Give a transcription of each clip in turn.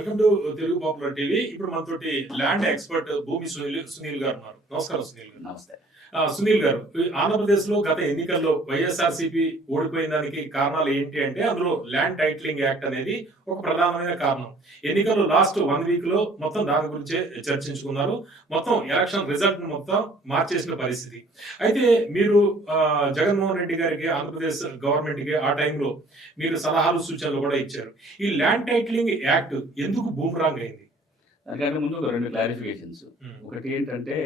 Welcome to Telugu popular TV. ఇప్పుడు మనతోటి land expert భూమి సునీల్ గారు ఉన్నారు. నమస్కారం సునీల్ గారు. నమస్తే. సునీల్ గారు, ఆంధ్రప్రదేశ్ లో గత ఎన్నికల్లో వైఎస్ఆర్సీపీ ఓడిపోయిన దానికి కారణాలు ఏంటి అంటే అందులో ల్యాండ్ టైటిలింగ్ యాక్ట్ అనేది ఒక ప్రధానమైన కారణం. ఎన్నికల్లో లాస్ట్ 1 వీక్ లో మొత్తం దాని గురించే చర్చించుకున్నారు. మొత్తం ఎలక్షన్ రిజల్ట్ మొత్తం మార్చేసిన పరిస్థితి. అయితే మీరు జగన్మోహన్ రెడ్డి గారికి, ఆంధ్రప్రదేశ్ గవర్నమెంట్ కి ఆ టైంలో మీరు సలహాలు సూచనలు కూడా ఇచ్చారు. ఈ ల్యాండ్ టైటిలింగ్ యాక్ట్ ఎందుకు బూమరాంగ్ అయింది? దానికంటే ముందు ఒక 2 క్లారిఫికేషన్స్. ఒకటి ఏంటంటే,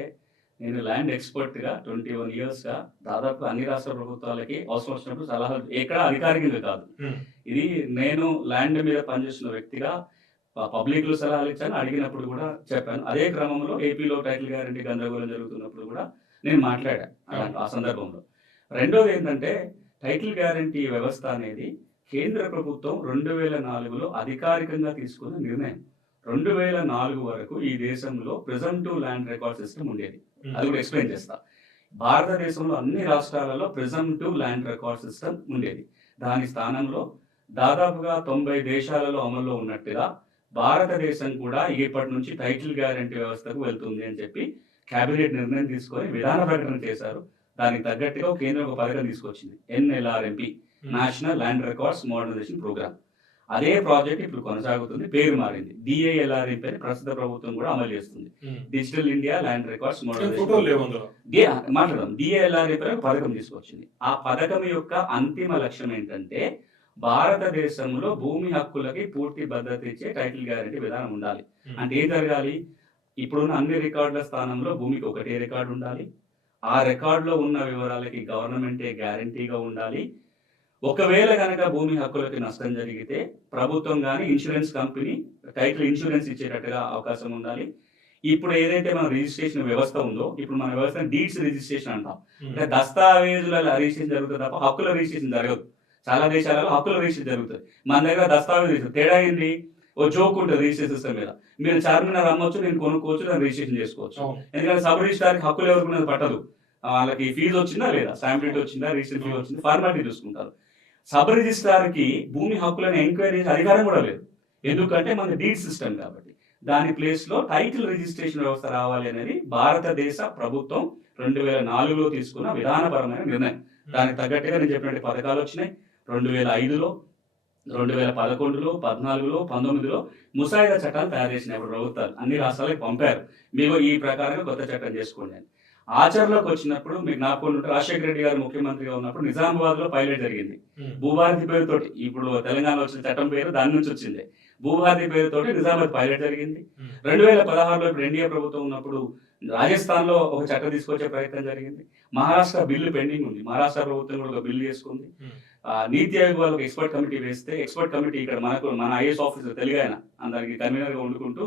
నేను ల్యాండ్ ఎక్స్పర్ట్గా 21 ఇయర్స్గా దాదాపు అన్ని రాష్ట్ర ప్రభుత్వాలకి అవసరం వచ్చినప్పుడు సలహాలు, ఎక్కడ అధికారికంగా కాదు, ఇది నేను ల్యాండ్ మీద పనిచేస్తున్న వ్యక్తిగా పబ్లిక్లో సలహాలు ఇచ్చాను, అడిగినప్పుడు కూడా చెప్పాను. అదే క్రమంలో ఏపీలో టైటిల్ గ్యారంటీ గందరగోళం జరుగుతున్నప్పుడు కూడా నేను మాట్లాడాను ఆ సందర్భంలో. రెండోది ఏంటంటే, టైటిల్ గ్యారంటీ వ్యవస్థ అనేది కేంద్ర ప్రభుత్వం 2004లో అధికారికంగా తీసుకున్న నిర్ణయం. 2004 వరకు ఈ దేశంలో ప్రిజంప్టివ్ ల్యాండ్ రికార్డ్ సిస్టమ్ ఉండేది. అది కూడా ఎక్స్ప్లెయిన్ చేస్తా. భారతదేశంలో అన్ని రాష్ట్రాలలో ప్రిజంప్టివ్ ల్యాండ్ రికార్డ్ సిస్టమ్ ఉండేది. దాని స్థానంలో దాదాపుగా 90 దేశాలలో అమల్లో ఉన్నట్టుగా భారతదేశం కూడా ఇప్పటి నుంచి టైటిల్ గ్యారంటీ వ్యవస్థకు వెళ్తుంది అని చెప్పి కేబినెట్ నిర్ణయం తీసుకొని విధాన ప్రకటన చేశారు. దానికి తగ్గట్టుగా కేంద్రం ఒక పథకం తీసుకొచ్చింది, NLRMP, national land records modernisation programme. అదే ప్రాజెక్ట్ ఇప్పుడు కొనసాగుతుంది, పేరు మారింది. DILRMP అని ప్రస్తుత ప్రభుత్వం కూడా అమలు చేస్తుంది, digital India land records modernisation. మాట్లాడదాం. DILRMP అని పథకం తీసుకొచ్చింది. ఆ పథకం యొక్క అంతిమ లక్ష్యం ఏంటంటే, భారతదేశంలో భూమి హక్కులకి పూర్తి భద్రత ఇచ్చే టైటిల్ గ్యారంటీ విధానం ఉండాలి. అంటే ఏం జరగాలి? ఇప్పుడున్న అన్ని రికార్డుల స్థానంలో భూమికి ఒకటే రికార్డు ఉండాలి. ఆ రికార్డులో ఉన్న వివరాలకి గవర్నమెంటే గ్యారంటీగా ఉండాలి. ఒకవేళ కనుక భూమి హక్కులకి నష్టం జరిగితే ప్రభుత్వం కానీ ఇన్సూరెన్స్ కంపెనీ టైటిల్ ఇన్సూరెన్స్ ఇచ్చేటట్టుగా అవకాశం ఉండాలి. ఇప్పుడు ఏదైతే మన రిజిస్ట్రేషన్ వ్యవస్థ ఉందో, ఇప్పుడు మన వ్యవస్థ డీడ్స్ రిజిస్ట్రేషన్ అంటాం. అంటే దస్తావేజుల రిజిస్ట్రేషన్ జరుగుతుంది తప్ప హక్కుల రిజిస్ట్రేషన్ జరగదు. చాలా దేశాలలో హక్కుల రిజిస్ట్రేషన్ జరుగుతుంది, మన దగ్గర దస్తావేజ్. తేడా ఏంటి? ఓ జోక్ ఉంటుంది రిజిస్ట్రేషన్ సిస్టమ్ మీద. మీరు చార్మినార్ అమ్మొచ్చు, నేను కొనుక్కోవచ్చు, దాన్ని రిజిస్ట్రేషన్ చేసుకోవచ్చు. ఎందుకంటే సబ్ రిజిస్ట్రార్కి హక్కులు ఎవరికి పట్టదు. వాళ్ళకి ఫీజు వచ్చిందా లేదా, స్టాంప్ డ్యూటీ వచ్చిందా, రిజిస్ట్రేషన్ ఫీ వచ్చింది, ఫార్మాలిటీ చూసుకుంటారు. సబ్ రిజిస్ట్రార్కి భూమి హక్కులను ఎంక్వైరీ చేసే అధికారం కూడా లేదు, ఎందుకంటే మన డీడ్ సిస్టమ్ కాబట్టి. దాని ప్లేస్లో టైటిల్ రిజిస్ట్రేషన్ వ్యవస్థ రావాలి అనేది భారతదేశ ప్రభుత్వం 2004లో తీసుకున్న విధానపరమైన నిర్ణయం. దానికి తగ్గట్టుగా నేను చెప్పినట్టు పథకాలు వచ్చినాయి. 2005లో, 2011లో, 14లో, 19లో ముసాయిదా చట్టాలు తయారు చేసినప్పుడు ప్రభుత్వాలు అన్ని రాష్ట్రాలకు పంపారు. మేము ఈ ప్రకారంగా కొత్త చట్టం చేసుకోండి అని. ఆచరణలోకి వచ్చినప్పుడు మీకు జ్ఞాపకం ఉంటే, రాజశేఖర రెడ్డి గారు ముఖ్యమంత్రిగా ఉన్నప్పుడు నిజామాబాద్ లో పైలట్ జరిగింది. భూభారతి పేరుతోటి, ఇప్పుడు తెలంగాణ వచ్చిన చట్టం పేరు దాని నుంచి వచ్చింది. భూభారతి పేరుతోటి నిజామాబాద్ పైలట్ జరిగింది. 2016లో ఇప్పుడు ఎన్డీఏ ప్రభుత్వం ఉన్నప్పుడు రాజస్థాన్ లో ఒక చట్టం తీసుకొచ్చే ప్రయత్నం జరిగింది. మహారాష్ట్ర బిల్లు పెండింగ్ ఉంది, మహారాష్ట్ర ప్రభుత్వం కూడా ఒక బిల్లు చేసుకుంది. నీతి ఆయోగ్ వాళ్ళకి ఎక్స్పర్ట్ కమిటీ వేస్తే, ఎక్స్పర్ట్ కమిటీ ఇక్కడ మన IAS ఆఫీసర్ తెలుగు ఆయన అందరికి కన్వీనర్ గా వండుకుంటూ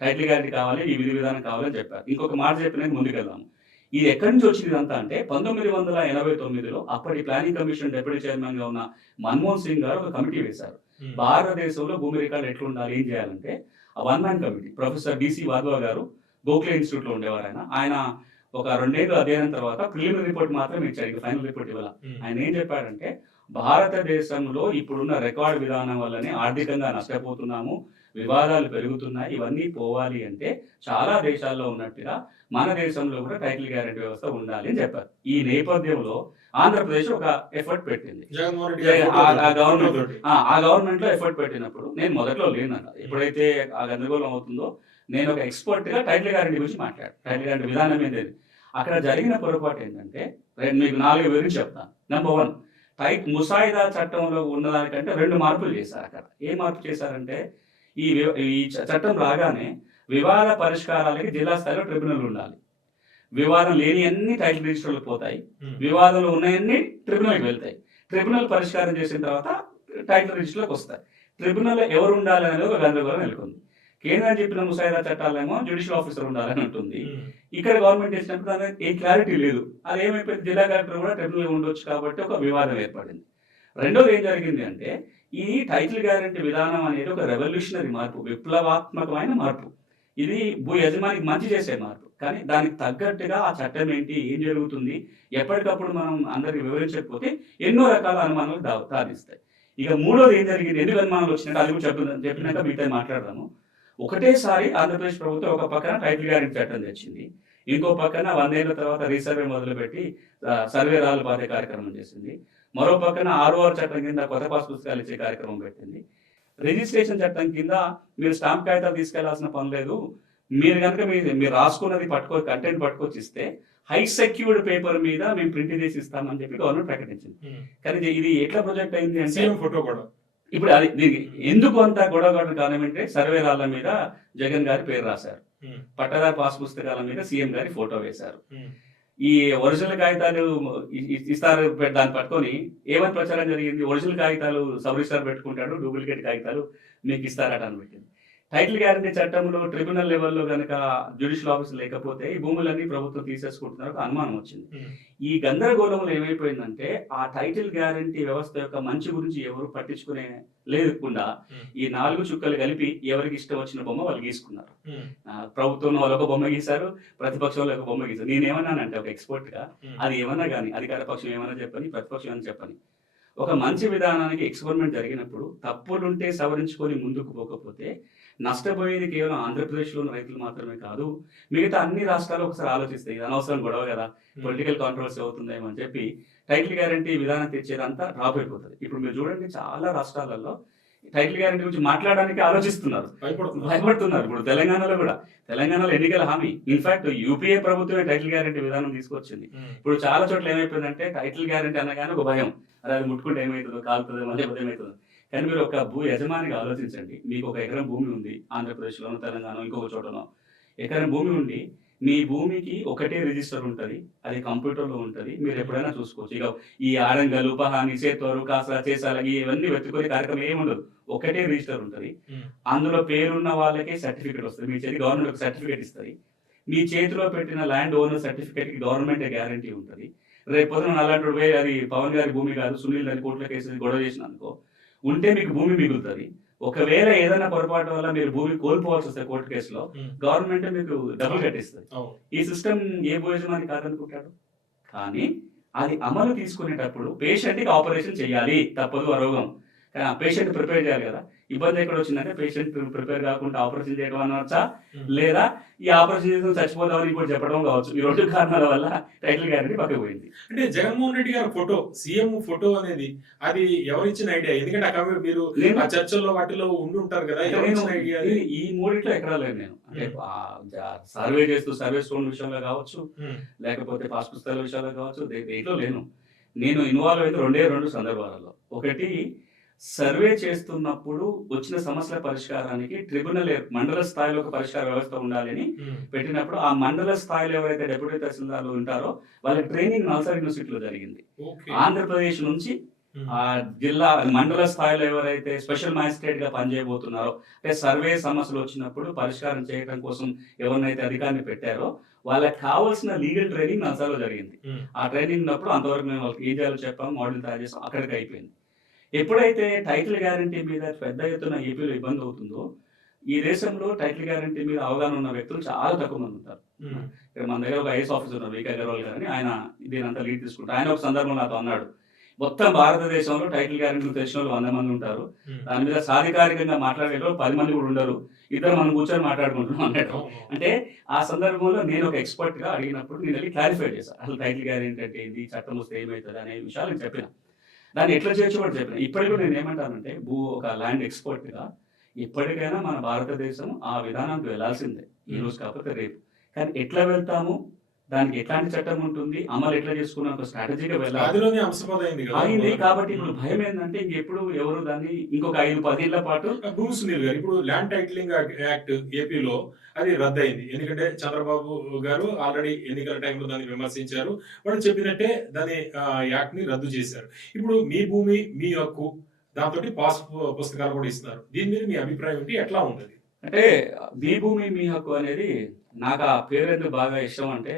టైటిల్ గ్యారంటీ కావాలి, ఈ విధి విధానం కావాలని చెప్పారు. ఇంకొక మాట చెప్పినాక ముందుకెళ్దాము. ఇది ఎక్కడి నుంచి వచ్చింది అంతా అంటే, 1989లో అప్పటి ప్లానింగ్ కమిషన్ డిప్యూటీ చైర్మన్ గా ఉన్న మన్మోహన్ సింగ్ గారు ఒక కమిటీ వేశారు. భారతదేశంలో భూమి రికార్డు ఎట్లా ఉండాలి, ఏం చేయాలంటే ఆ 1 man committee. Professor DC Wadhwa గారు గోఖలే ఇన్స్టిట్యూట్ లో ఉండేవారు. ఆయన ఒక 2 ఏళ్ళు అధ్యయనం తర్వాత ప్రిలిమినరీ రిపోర్ట్ మాత్రం ఇచ్చారు, ఇంకా ఫైనల్ రిపోర్ట్ ఇవ్వాలి. ఆయన ఏం చెప్పారంటే, భారతదేశంలో ఇప్పుడున్న రికార్డు విధానం వల్లనే ఆర్థికంగా నష్టపోతున్నాము, వివాదాలు పెరుగుతున్నాయి. ఇవన్నీ పోవాలి అంటే చాలా దేశాల్లో ఉన్నట్టుగా మన దేశంలో కూడా టైటిల్ గ్యారంటీ వ్యవస్థ ఉండాలి అని చెప్పారు. ఈ నేపథ్యంలో ఆంధ్రప్రదేశ్ ఒక ఎఫర్ట్ పెట్టింది. ఆ గవర్నమెంట్ లో ఎఫర్ట్ పెట్టినప్పుడు నేను మొదట్లో లేనన్న, ఎప్పుడైతే ఆ గందరగోళం అవుతుందో నేను ఒక ఎక్స్పర్ట్ గా టైటిల్ గ్యారంటీ గురించి మాట్లాడు. టైటిల్ గ్యారంటీ విధానం ఏంటది? అక్కడ జరిగిన పొరపాటు ఏంటంటే, మీకు 4 వివరించి చెప్తాను. నెంబర్ 1, ముసాయిదా చట్టంలో ఉన్నదానికంటే 2 మార్పులు చేశారు. అక్కడ ఏ మార్పు చేశారంటే, ఈ చట్టం రాగానే వివాద పరిష్కారాలకి జిల్లా స్థాయిలో ట్రిబ్యునల్ ఉండాలి. వివాదం లేని అన్ని టైటిల్ రిజిస్టర్లకు పోతాయి, వివాదంలో ఉన్నాయన్నీ ట్రిబ్యునల్కి వెళ్తాయి. ట్రిబ్యునల్ పరిష్కారం చేసిన తర్వాత టైటిల్ రిజిస్టర్లకు వస్తాయి. ట్రిబ్యునల్ ఎవరు ఉండాలి అనేది ఒక గందరగోళం నెలకొంది. కేంద్రం చెప్పిన ముసాయిదా చట్టాలేమో జ్యుడిషియల్ ఆఫీసర్ ఉండాలని ఉంటుంది. ఇక్కడ గవర్నమెంట్ చేసినప్పుడు దానికి ఏ క్లారిటీ లేదు. అది ఏమైపోయింది, జిల్లా కలెక్టర్ కూడా ట్రిబ్యునల్ ఉండొచ్చు కాబట్టి ఒక వివాదం ఏర్పడింది. రెండోది ఏం జరిగింది అంటే, ఈ టైటిల్ గ్యారంటీ విధానం అనేది ఒక రెవల్యూషనరీ మార్పు, విప్లవాత్మకమైన మార్పు. ఇది భూ యజమానికి మంచి చేసే మార్పు. కానీ దానికి తగ్గట్టుగా ఆ చట్టం ఏంటి, ఏం జరుగుతుంది, ఎప్పటికప్పుడు మనం అందరికి వివరించకపోతే ఎన్నో రకాల అనుమానాలు దారిస్తాయి. ఇక మూడోది ఏం జరిగింది, ఎందుకు అనుమానాలు వచ్చినట్టు అది కూడా చెప్పినాక మీతో మాట్లాడదాము. ఒకటేసారి ఆంధ్రప్రదేశ్ ప్రభుత్వం ఒక పక్కన టైటిల్ గ్యారెంటీ చట్టం తెచ్చింది, ఇంకో పక్కన 100 ఏళ్ల తర్వాత రీసర్వే మొదలుపెట్టి సర్వే రాళ్ళు పాతే కార్యక్రమం చేసింది, మరో పక్కన ROR చట్టం కింద కొత్త పాస్ పుస్తకాలు ఇచ్చే కార్యక్రమం పెట్టింది. రిజిస్ట్రేషన్ చట్టం కింద మీరు స్టాంప్ కాగితాలు తీసుకెళ్లాల్సిన పని లేదు, మీరు కనుక మీరు రాసుకున్నది కంటెంట్ పట్టుకొచ్చి ఇస్తే హై సెక్యూర్డ్ పేపర్ మీద మేము ప్రింట్ చేసి ఇస్తామని చెప్పి గవర్నమెంట్ ప్రకటించింది. కానీ ఇది ఎట్లా ప్రొజెక్ట్ అయింది అంటే ఫోటో కూడా ఇప్పుడు అది దీనికి ఎందుకు అంత గొడవ కారణం అంటే సర్వే రాళ్ళ మీద జగన్ గారి పేరు రాశారు, పట్టదారు పాస్ పుస్తకాల మీద సీఎం గారి ఫోటో వేశారు. ఈ ఒరిజినల్ కాగితాలు ఇస్తారు దాన్ని పట్టుకొని ఏమని ప్రచారం జరిగింది, ఒరిజినల్ కాగితాలు సబ్ రిజిస్ట్రార్ పెట్టుకుంటాడు, డూప్లికేట్ కాగితాలు మీకు ఇస్తారట అని పెట్టింది. టైటిల్ గ్యారంటీ చట్టంలో ట్రిబ్యునల్ లెవెల్లో కనుక జ్యుడిషియల్ ఆఫీస్ లేకపోతే ఈ భూములన్నీ ప్రభుత్వం తీసేసుకుంటున్నారు అనుమానం వచ్చింది. ఈ గందరగోళంలో ఏమైపోయిందంటే ఆ టైటిల్ గ్యారంటీ వ్యవస్థ యొక్క మంచి గురించి ఎవరు పట్టించుకునే లేకుండా ఈ 4 చుక్కలు కలిపి ఎవరికి ఇష్టం వచ్చిన బొమ్మ వాళ్ళు గీసుకున్నారు. ప్రభుత్వంలో వాళ్ళు ఒక బొమ్మ గీశారు, ప్రతిపక్షంలో ఒక బొమ్మ గీశారు. నేనేమన్నానంటే ఒక ఎక్స్పర్ట్ గా అది ఏమన్నా కానీ అధికార పక్షం ఏమన్నా చెప్పని, ప్రతిపక్షం ఏమన్నా చెప్పని, ఒక మంచి విధానానికి ఎక్స్పెరిమెంట్ జరిగినప్పుడు తప్పులుంటే సవరించుకొని ముందుకు పోకపోతే నష్టపోయేది కేవలం ఆంధ్రప్రదేశ్లోని రైతులు మాత్రమే కాదు, మిగతా అన్ని రాష్ట్రాలు ఒకసారి ఆలోచిస్తాయి. ఇది అనవసరం గొడవ కదా, పొలిటికల్ కాంట్రవర్సీ అవుతుందేమో అని చెప్పి టైటిల్ గ్యారంటీ విధానం తెచ్చేదంతా డ్రాప్ అయిపోతుంది. ఇప్పుడు మీరు చూడండి, చాలా రాష్ట్రాలలో టైటిల్ గ్యారంటీ గురించి మాట్లాడడానికి ఆలోచిస్తున్నారు, భయపడుతున్నారు. ఇప్పుడు తెలంగాణలో ఎన్నికల హామీ, ఇన్ఫాక్ట్ యూపీఏ ప్రభుత్వమే టైటిల్ గ్యారంటీ విధానం తీసుకొచ్చింది. ఇప్పుడు చాలా చోట్ల ఏమైపోయిందంటే టైటిల్ గ్యారంటీ అనగానే ఒక భయం, అది ముట్టుకుంటే ఏమవుతుందో, కాలుతుందో, మళ్ళీ ఏమవుతుందో. కానీ మీరు ఒక భూ యజమానిగా ఆలోచించండి, మీకు ఒక ఎకరం భూమి ఉంది ఆంధ్రప్రదేశ్లోనో, తెలంగాణ, ఇంకొక చోటనో ఎకరం భూమి ఉండి మీ భూమికి ఒకటే రిజిస్టర్ ఉంటుంది, అది కంప్యూటర్లో ఉంటుంది, మీరు ఎప్పుడైనా చూసుకోవచ్చు. ఇక ఈ ఆడంగలు, పహాని, చేతోరు, కాసా, చేసాలగి ఇవన్నీ వెతుకునే కార్యక్రమం ఏముండదు, ఒకటే రిజిస్టర్ ఉంటుంది. అందులో పేరున్న వాళ్ళకే సర్టిఫికేట్ వస్తుంది, మీ చేతి గవర్నమెంట్ ఒక సర్టిఫికేట్ ఇస్తుంది. మీ చేతిలో పెట్టిన ల్యాండ్ ఓనర్ సర్టిఫికేట్ కి గవర్నమెంట్ గ్యారంటీ ఉంటుంది. రేపు పొద్దున అలాంటి పోయి అది పవన్ గారి భూమి కాదు, సునీల్ గారి కోర్టులో కేసు గొడవ చేసినందుకో ఉంటే మీకు భూమి మిగులుతుంది. ఒకవేళ ఏదైనా పొరపాటు వల్ల మీరు భూమి కోల్పోవాల్సి వస్తే కోర్టు కేసులో గవర్నమెంట్ మీకు డబ్బులు కట్టిస్తుంది. ఈ సిస్టమ్ ఏ భోజనాన్ని కాదనుకుంటాడు. కానీ అది అమలు తీసుకునేటప్పుడు పేషెంట్ కి ఆపరేషన్ చేయాలి, తప్పదు, అరోగం. కానీ ఆ పేషెంట్ ప్రిపేర్ చేయాలి కదా. ఇబ్బంది ఎక్కడ వచ్చిందంటే పేషెంట్ ప్రిపేర్ కాకుండా ఆపరేషన్ చేయడం అనవచ్చా, లేదా ఈ ఆపరేషన్ చేసిన చచ్చిపోదామని కూడా చెప్పడం కావచ్చు. ఈ 2 కారణాల వల్ల టైటిల్ గ్యారెంటీ పక్కకు పోయింది. అంటే జగన్మోహన్ రెడ్డి గారి ఫోటో, సీఎం ఫోటో అనేది అది ఎవరిచ్చిన ఐడియా? ఎందుకంటే అక్కడ మీరు ఆ చర్చల్లో వాటిలో ఉండి ఉంటారు కదా, ఎవరిచ్చిన ఐడియా? ఈ 3 ఎక్కడా లేదు నేను. అంటే సర్వే చేస్తూ సర్వే స్టోన్ విషయంలో కావచ్చు, లేకపోతే పాస్ పుస్తకాల విషయంలో కావచ్చు, దేంట్లో లేను. నేను ఇన్వాల్వ్ అయితే 2 సందర్భాలలో. ఒకటి, సర్వే చేస్తున్నప్పుడు వచ్చిన సమస్యల పరిష్కారానికి ట్రిబ్యునల్ మండల స్థాయిలో ఒక పరిష్కార వ్యవస్థ ఉండాలని పెట్టినప్పుడు ఆ మండల స్థాయిలో ఎవరైతే డెప్యూటీ తహసీల్దార్లు ఉంటారో వాళ్ళ ట్రైనింగ్ నల్సార్ యూనివర్సిటీలో జరిగింది. ఆంధ్రప్రదేశ్ నుంచి ఆ జిల్లా మండల స్థాయిలో ఎవరైతే స్పెషల్ మ్యాజిస్ట్రేట్ గా పనిచేయబోతున్నారో, అంటే సర్వే సమస్యలు వచ్చినప్పుడు పరిష్కారం చేయడం కోసం ఎవరినైతే అధికారిని పెట్టారో వాళ్ళకి కావాల్సిన లీగల్ ట్రైనింగ్ నల్సార్లో జరిగింది. ఆ ట్రైనింగ్ ఉన్నప్పుడు అంతవరకు మేము వాళ్ళకి ఏం చేయాలో చెప్పాము, మోడల్ తయారు చేసాం, అక్కడికి అయిపోయింది. ఎప్పుడైతే టైటిల్ గ్యారంటీ మీద పెద్ద ఎత్తున ఏపీలో ఇబ్బంది అవుతుందో, ఈ దేశంలో టైటిల్ గ్యారంటీ మీద అవగాహన ఉన్న వ్యక్తులు చాలా తక్కువ మంది ఉంటారు. ఇక్కడ మన దగ్గర ఒక ఐఏఎస్ ఆఫీసర్ ఉన్నారు, వికే అగర్వాల్ గారు అని, ఆయన దీనంతా లీడ్ తీసుకుంటారు. ఆయన ఒక సందర్భంలో నాతో అన్నాడు, మొత్తం భారతదేశంలో టైటిల్ గ్యారంటీ తెలిసిన వాళ్ళు 100 మంది ఉంటారు, దాని మీద సాధికారికంగా మాట్లాడే 10 మంది కూడా ఉండరు, ఇద్దరు మనం కూర్చొని మాట్లాడుకుంటున్నాం అన్నాడు. అంటే ఆ సందర్భంలో నేను ఒక ఎక్స్పర్ట్ గా అడిగినప్పుడు నేను వెళ్ళి క్లారిఫై చేశాను, అసలు టైటిల్ గ్యారంటీ అంటే ఇది, చట్టం వస్తే ఏమవుతుంది అనే విషయాలు నేను చెప్పిన. దాన్ని ఎట్లా చేయొచ్చు కూడా చెప్పిన. ఇప్పటికీ నేను ఏమంటానంటే, ఒక ల్యాండ్ ఎక్స్పర్ట్ గా ఇప్పటికైనా మన భారతదేశం ఆ విధానానికి వెళ్లాల్సిందే, ఈ రోజు కాకపోతే రేపు. కానీ ఎట్లా వెళ్తాము, దానికి ఎట్లాంటి చట్టం ఉంటుంది, అమలు ఎట్లా చేసుకున్న ఒక స్ట్రాటజీగా వెళ్ళాలి అయింది. కాబట్టి ఇప్పుడు భయం ఏంటంటే ఇంకెప్పుడు ఎవరు దాన్ని ఇంకొక 5-10 ఏళ్ల పాటు సునీల్ గారు, ఇప్పుడు ల్యాండ్ టైటిలింగ్ యాక్ట్ ఏపీలో అది రద్దయింది. ఎందుకంటే చంద్రబాబు గారు ఆల్రెడీ ఎన్నికల టైంలో దాన్ని విమర్శించారు, వాళ్ళు చెప్పినట్టే దాని యాక్ట్ ని రద్దు చేశారు. ఇప్పుడు మీ భూమి మీ హక్కు, దాంతో పాస్ పుస్తకాలు కూడా ఇస్తున్నారు. దీని మీద మీ అభిప్రాయం ఏంటి, ఎట్లా ఉంది? అంటే మీ భూమి మీ హక్కు అనేది నాకు ఆ పేరు ఎందుకు బాగా ఇష్టం అంటే,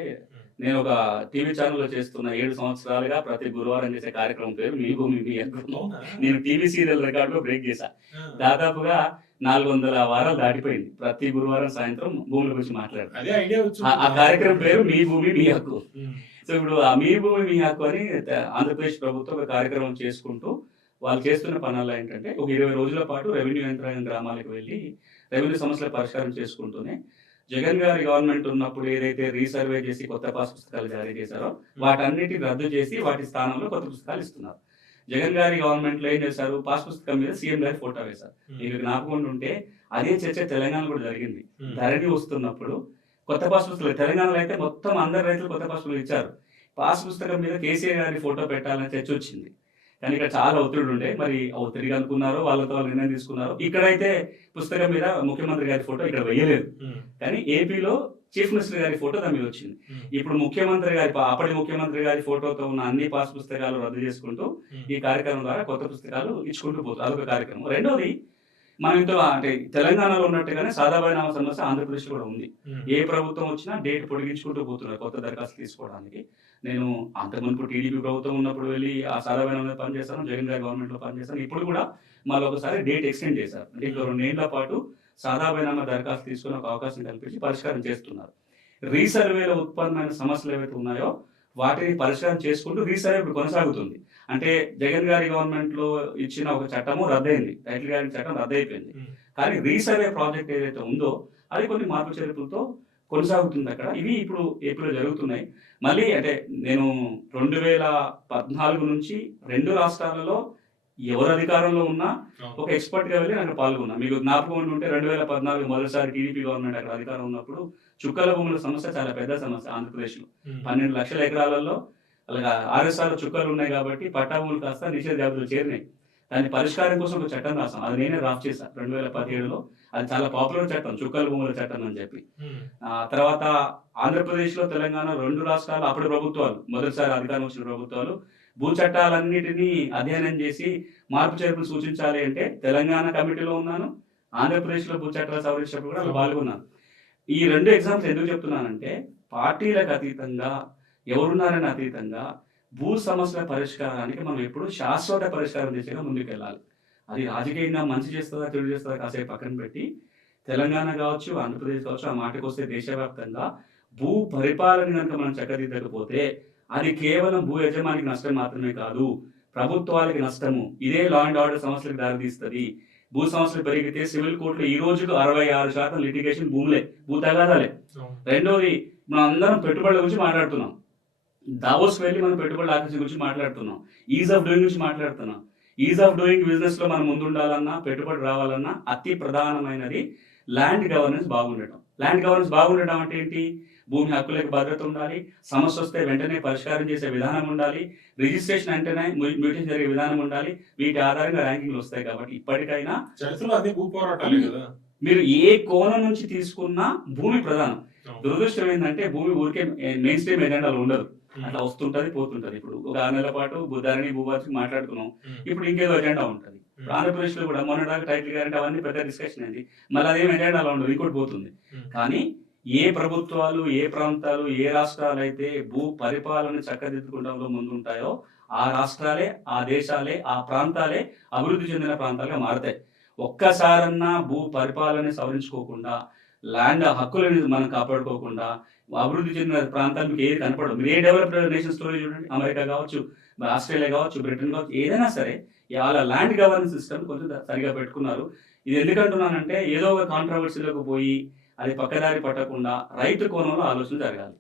నేను ఒక టీవీ ఛానల్లో చేస్తున్న 7 సంవత్సరాలుగా ప్రతి గురువారం చేసే కార్యక్రమం పేరు మీ భూమి మీ హక్కు. నేను టీవీ సీరియల్ రికార్డులో బ్రేక్ చేశా. దాదాపుగా 400 వారాలు దాటిపోయింది. ప్రతి గురువారం సాయంత్రం భూముల గురించి మాట్లాడారు. ఆ కార్యక్రమం పేరు మీ భూమి మీ హక్కు. సో ఇప్పుడు ఆ మీ భూమి మీ హక్కు అని ఆంధ్రప్రదేశ్ ప్రభుత్వం ఒక కార్యక్రమం చేసుకుంటూ వాళ్ళు చేస్తున్న పనుల్లో ఏంటంటే, ఒక 20 రోజుల పాటు రెవెన్యూ యంత్రాంగం గ్రామాలకు వెళ్ళి రెవెన్యూ సమస్యల పరిష్కారం చేసుకుంటూనే జగన్ గారి గవర్నమెంట్ ఉన్నప్పుడు ఏదైతే రీసర్వే చేసి కొత్త పాస్ పుస్తకాలు జారీ చేశారో వాటన్నిటిని రద్దు చేసి వాటి స్థానంలో కొత్త పుస్తకాలు ఇస్తున్నారు. జగన్ గారి గవర్నమెంట్ లో ఏం చేశారు, పాస్ పుస్తకం మీద సీఎం గారి ఫోటో వేశారు. మీకు జ్ఞాపకం ఉంటే అదే చర్చ తెలంగాణ కూడా జరిగింది. ధరణి వస్తున్నప్పుడు కొత్త పాస్ పుస్తకాలు తెలంగాణలో అయితే మొత్తం అందరు రైతులు కొత్త పాస్ పుస్తకాలు ఇచ్చారు. పాస్ పుస్తకం మీద కేసీఆర్ గారి ఫోటో పెట్టాలని చర్చ వచ్చింది. కానీ ఇక్కడ చాలా ఒత్తిడి ఉండే, మరి ఒత్తిడిగా అనుకున్నారు, వాళ్ళతో వాళ్ళు నిర్ణయం తీసుకున్నారు. ఇక్కడైతే పుస్తకం మీద ముఖ్యమంత్రి గారి ఫోటో ఇక్కడ వేయలేదు. కానీ ఏపీలో చీఫ్ మినిస్టర్ గారి ఫోటో దాని మీద వచ్చింది. ఇప్పుడు ముఖ్యమంత్రి గారి అప్పటి ముఖ్యమంత్రి గారి ఫోటోతో ఉన్న అన్ని పాస్ పుస్తకాలు రద్దు చేసుకుంటూ ఈ కార్యక్రమం ద్వారా కొత్త పుస్తకాలు ఇచ్చుకుంటూ పోతారు. అదొక కార్యక్రమం. రెండోది, మనం ఇంట్లో అంటే తెలంగాణలో ఉన్నట్టుగానే సాదాబాయినామా సమస్య ఆంధ్రప్రదేశ్ కూడా ఉంది. ఏ ప్రభుత్వం వచ్చినా డేట్ పొడిగించుకుంటూ పోతున్నారు కొత్త దరఖాస్తు తీసుకోవడానికి. నేను అంతకుముందు టీడీపీ ప్రభుత్వం ఉన్నప్పుడు వెళ్ళి ఆ సాదాబాయినామా పనిచేస్తాను, జగన్ గారి గవర్నమెంట్ లో పనిచేస్తాను. ఇప్పుడు కూడా మళ్ళీ ఒకసారి డేట్ ఎక్స్టెండ్ చేశారు. అంటే ఇంకా 2 ఏళ్ల పాటు సాదాబాయినామా దరఖాస్తు తీసుకుని ఒక అవకాశం కల్పించి పరిష్కారం చేస్తున్నారు. రీసర్వేలో ఉత్పన్నమైన సమస్యలు ఏవైతే ఉన్నాయో వాటిని పరిష్కారం చేసుకుంటూ రీసర్వే ఇప్పుడు కొనసాగుతుంది. అంటే జగన్ గారి గవర్నమెంట్ లో ఇచ్చిన ఒక చట్టము రద్దయింది, టైటిల్ గారి చట్టం రద్దయిపోయింది. కానీ రీసర్వే ప్రాజెక్ట్ ఏదైతే ఉందో అది కొన్ని మార్పు చేర్పులతో కొనసాగుతుంది అక్కడ. ఇవి ఇప్పుడు ఏపీలో జరుగుతున్నాయి. మళ్ళీ అంటే నేను 2014 నుంచి 2 రాష్ట్రాలలో ఎవరు అధికారంలో ఉన్నా ఒక ఎక్స్పర్ట్ గా వెళ్ళి అక్కడ పాల్గొన్నా. మీకు జ్ఞాపకం ఉంటే 2014 మొదటిసారి టీడీపీ గవర్నమెంట్ అక్కడ అధికారం ఉన్నప్పుడు చుక్కల భూముల సమస్య చాలా పెద్ద సమస్య ఆంధ్రప్రదేశ్ లో. 12 లక్షల ఎకరాలలో అలాగా ఆర్ఎస్ఆర్ చుక్కలు ఉన్నాయి కాబట్టి పట్టా భూములు కాస్త నిషేధ జాబితాలో చేరినాయి. దాని పరిష్కారం కోసం ఒక చట్టం రాసాం, అది నేనే డ్రాఫ్ట్ చేశాను 2017లో. అది చాలా పాపులర్ చట్టం, చుక్కల భూముల చట్టం అని చెప్పి. తర్వాత ఆంధ్రప్రదేశ్ లో తెలంగాణ 2 రాష్ట్రాలు అప్పటి ప్రభుత్వాలు, మొదటిసారి అధికారం వచ్చిన ప్రభుత్వాలు భూ చట్టాలన్నిటినీ అధ్యయనం చేసి మార్పు చేర్పులు సూచించాలి అంటే తెలంగాణ కమిటీలో ఉన్నాను, ఆంధ్రప్రదేశ్ లో భూ చట్టాలు సవరించినప్పుడు కూడా పాల్గొన్నాను. ఈ 2 ఎగ్జాంపుల్స్ ఎందుకు చెప్తున్నానంటే పార్టీలకు అతీతంగా ఎవరున్నారని అతీతంగా భూ సమస్యల పరిష్కారానికి మనం ఎప్పుడు శాశ్వత పరిష్కారం దిశగా ముందుకెళ్ళాలి. అది రాజకీయంగా మంచి చేస్తుందా చెడు చేస్తుందా కాసేపు పక్కన పెట్టి తెలంగాణ కావచ్చు, ఆంధ్రప్రదేశ్ కావచ్చు, ఆ మాటకు వస్తే దేశవ్యాప్తంగా భూ పరిపాలన కనుక మనం చక్కదిద్దకపోతే అది కేవలం భూ యజమానికి నష్టం మాత్రమే కాదు, ప్రభుత్వాలకి నష్టము. ఇదే లా అండ్ ఆర్డర్ సమస్యలకు దారితీస్తుంది. భూ సమస్యలు పెరిగితే సివిల్ కోర్టులో ఈ రోజుకు 66% లిటిగేషన్ భూములే, భూ తగాదాలే. రెండోది, మనం అందరం పెట్టుబడుల గురించి మాట్లాడుతున్నాం, దావోస్కి వెళ్ళి మనం పెట్టుబడుల ఆకర్షణ గురించి మాట్లాడుతున్నాం, ఈజ్ ఆఫ్ డూయింగ్ గురించి మాట్లాడుతున్నాం. ఈజ్ ఆఫ్ డూయింగ్ బిజినెస్ లో మనం ముందుండాలన్నా, పెట్టుబడి రావాలన్నా అతి ప్రధానమైనది ల్యాండ్ గవర్నెన్స్ బాగుండటం. ల్యాండ్ గవర్నెన్స్ బాగుండటం అంటే ఏంటి? భూమి హక్కులకు భద్రత ఉండాలి, సమస్య వస్తే వెంటనే పరిష్కారం చేసే విధానం ఉండాలి, రిజిస్ట్రేషన్ అంటేనే మ్యూటేషన్ జరిగే విధానం ఉండాలి. వీటి ఆధారంగా ర్యాంకింగ్లు వస్తాయి. కాబట్టి ఇప్పటికైనా మీరు ఏ కోణం నుంచి తీసుకున్నా భూమి ప్రధానం. దురదృష్టం ఏంటంటే భూమి ఊరికే మెయిన్ స్ట్రీమ్ ఎజెండాలో ఉండదు, అట్లా వస్తుంటది పోతుంటది. ఇప్పుడు ఒక 6 నెలల పాటు ధరణి భూభాషకి మాట్లాడుకున్నాం, ఇప్పుడు ఇంకేదో ఎజెండా ఉంటుంది. ఆంధ్రప్రదేశ్ లో కూడా మొన్నటిదాకా టైటిల్ గ్యారెంటీ అవన్నీ పెద్ద డిస్కషన్ అయింది, మళ్ళీ అదేం ఎజెండాలో ఉండదు, ఇంకోటి పోతుంది. కానీ ఏ ప్రభుత్వాలు, ఏ ప్రాంతాలు, ఏ రాష్ట్రాలు అయితే భూ పరిపాలన చక్కదిద్దుకుంటంలో ముందుంటాయో ఆ రాష్ట్రాలే, ఆ దేశాలే, ఆ ప్రాంతాలే అభివృద్ధి చెందిన ప్రాంతాలుగా మారుతాయి. ఒక్కసారన్నా భూ పరిపాలన సవరించుకోకుండా, ల్యాండ్ హక్కులని మనం కాపాడుకోకుండా అభివృద్ధి చెందిన ప్రాంతాలు మీకు ఏది కనపడదు. మీరు ఏ డెవలప్డ్ నేషన్ స్టోరీ చూడండి, అమెరికా కావచ్చు, ఆస్ట్రేలియా కావచ్చు, బ్రిటన్ కావచ్చు, ఏదైనా సరే వాళ్ళ ల్యాండ్ గవర్నెన్స్ సిస్టమ్ కొంచెం సరిగా పెట్టుకున్నారు. ఇది ఎందుకంటున్నానంటే ఏదో ఒక కాంట్రవర్సీలోకి పోయి అది పక్కదారి పట్టకుండా రైతు కోణంలో ఆలోచన జరగాలి.